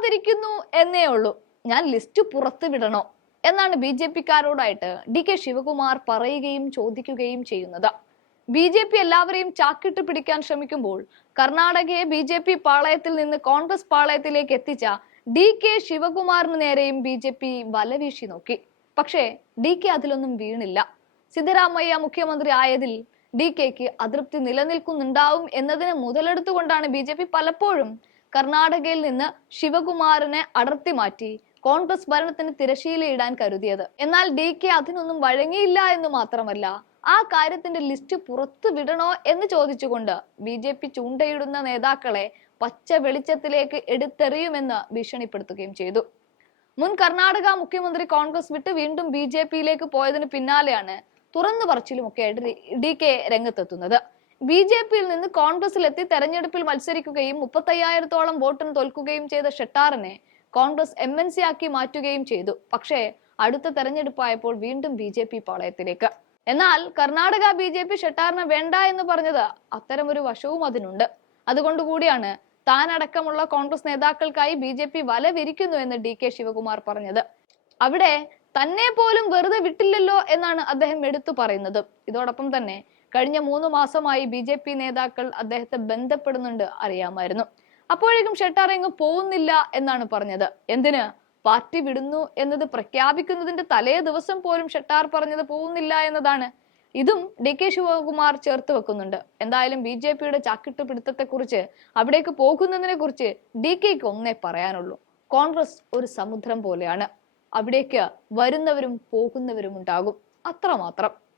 മിണ്ടാതിരിക്കുന്നു എന്നേ ഉള്ളൂ. ഞാൻ ലിസ്റ്റ് പുറത്തു വിടണോ? എന്നാണ് ബി ജെ പിക്കാരോടായിട്ട് ഡി കെ ശിവകുമാർ പറയുകയും ചോദിക്കുകയും ചെയ്യുന്നത്. ബി ജെ പി എല്ലാവരെയും ചാക്കിട്ട് പിടിക്കാൻ ശ്രമിക്കുമ്പോൾ കർണാടകയെ ബി ജെ പി പാളയത്തിൽ നിന്ന് കോൺഗ്രസ് പാളയത്തിലേക്ക് എത്തിച്ച ഡി കെ ശിവകുമാറിന് നേരെയും ബി ജെ പി വലവീശി നോക്കി. പക്ഷേ ഡി കെ അതിലൊന്നും വീണില്ല. സിദ്ധരാമയ്യ മുഖ്യമന്ത്രി ആയതിൽ ഡി കെക്ക് അതൃപ്തി നിലനിൽക്കുന്നുണ്ടാവും എന്നതിന് മുതലെടുത്തുകൊണ്ടാണ് ബി ജെ പി പലപ്പോഴും കർണാടകയിൽ നിന്ന് ശിവകുമാറിനെ അടർത്തി മാറ്റി കോൺഗ്രസ് ഭരണത്തിന് തിരശീലയിടാൻ കരുതിയത്. എന്നാൽ ഡി കെ അതിനൊന്നും വഴങ്ങിയില്ല എന്ന് മാത്രമല്ല ആ കാര്യത്തിന്റെ ലിസ്റ്റ് പുറത്തു വിടണോ എന്ന് ചോദിച്ചുകൊണ്ട് ബി ജെ പി ചൂണ്ടയിടുന്ന നേതാക്കളെ പച്ച വെളിച്ചത്തിലേക്ക് എടുത്തെറിയുമെന്ന് ഭീഷണിപ്പെടുത്തുകയും ചെയ്തു. മുൻ കർണാടക മുഖ്യമന്ത്രി കോൺഗ്രസ് വിട്ട് വീണ്ടും ബി ജെ പിയിലേക്ക് പോയതിന് പിന്നാലെയാണ് തുറന്നു പറച്ചിലുമൊക്കെ ഡി കെ രംഗത്തെത്തുന്നത്. ബി ജെ പിയിൽ നിന്ന് കോൺഗ്രസിലെത്തി തെരഞ്ഞെടുപ്പിൽ മത്സരിക്കുകയും മുപ്പത്തയ്യായിരത്തോളം വോട്ടിന് തോൽക്കുകയും ചെയ്ത ഷെട്ടാറിനെ കോൺഗ്രസ് എം എൻ സി ആക്കി മാറ്റുകയും ചെയ്തു. പക്ഷേ അടുത്ത തെരഞ്ഞെടുപ്പായപ്പോൾ വീണ്ടും ബി ജെ പി പാളയത്തിലേക്ക്. എന്നാൽ കർണാടക ബി ജെ പി ഷെട്ടാറിനെ വേണ്ട എന്ന് പറഞ്ഞത് അത്തരമൊരു വശവും അതിനുണ്ട്. അതുകൊണ്ടുകൂടിയാണ് താൻ അടക്കമുള്ള കോൺഗ്രസ് നേതാക്കൾക്കായി ബി ജെ പി വല വിരിക്കുന്നു എന്ന് ഡി കെ ശിവകുമാർ പറഞ്ഞത്. അവിടെ തന്നെ പോലും വെറുതെ വിട്ടില്ലല്ലോ എന്നാണ് അദ്ദേഹം എടുത്തു പറയുന്നത്. ഇതോടൊപ്പം തന്നെ കഴിഞ്ഞ മൂന്ന് മാസമായി ബി ജെ പി നേതാക്കൾ അദ്ദേഹത്തെ ബന്ധപ്പെടുന്നുണ്ട് അറിയാമായിരുന്നു. അപ്പോഴേക്കും ഷെട്ടാർ എങ്ങും പോകുന്നില്ല എന്നാണ് പറഞ്ഞത്. എന്തിന്? പാർട്ടി വിടുന്നു എന്നത് പ്രഖ്യാപിക്കുന്നതിന്റെ തലേ ദിവസം പോലും ഷെട്ടാർ പറഞ്ഞത് പോകുന്നില്ല എന്നതാണ്. ഇതും ഡി കെ ശിവകുമാർ ചേർത്ത് വെക്കുന്നുണ്ട്. എന്തായാലും ബി ജെ പിയുടെ ചാക്കിട്ട് പിടുത്തത്തെ കുറിച്ച് അവിടേക്ക് പോകുന്നതിനെ കുറിച്ച് ഡി കെക്ക് ഒന്നേ പറയാനുള്ളൂ. കോൺഗ്രസ് ഒരു സമുദ്രം പോലെയാണ്. അവിടേക്ക് വരുന്നവരും പോകുന്നവരും ഉണ്ടാകും. അത്രമാത്രം.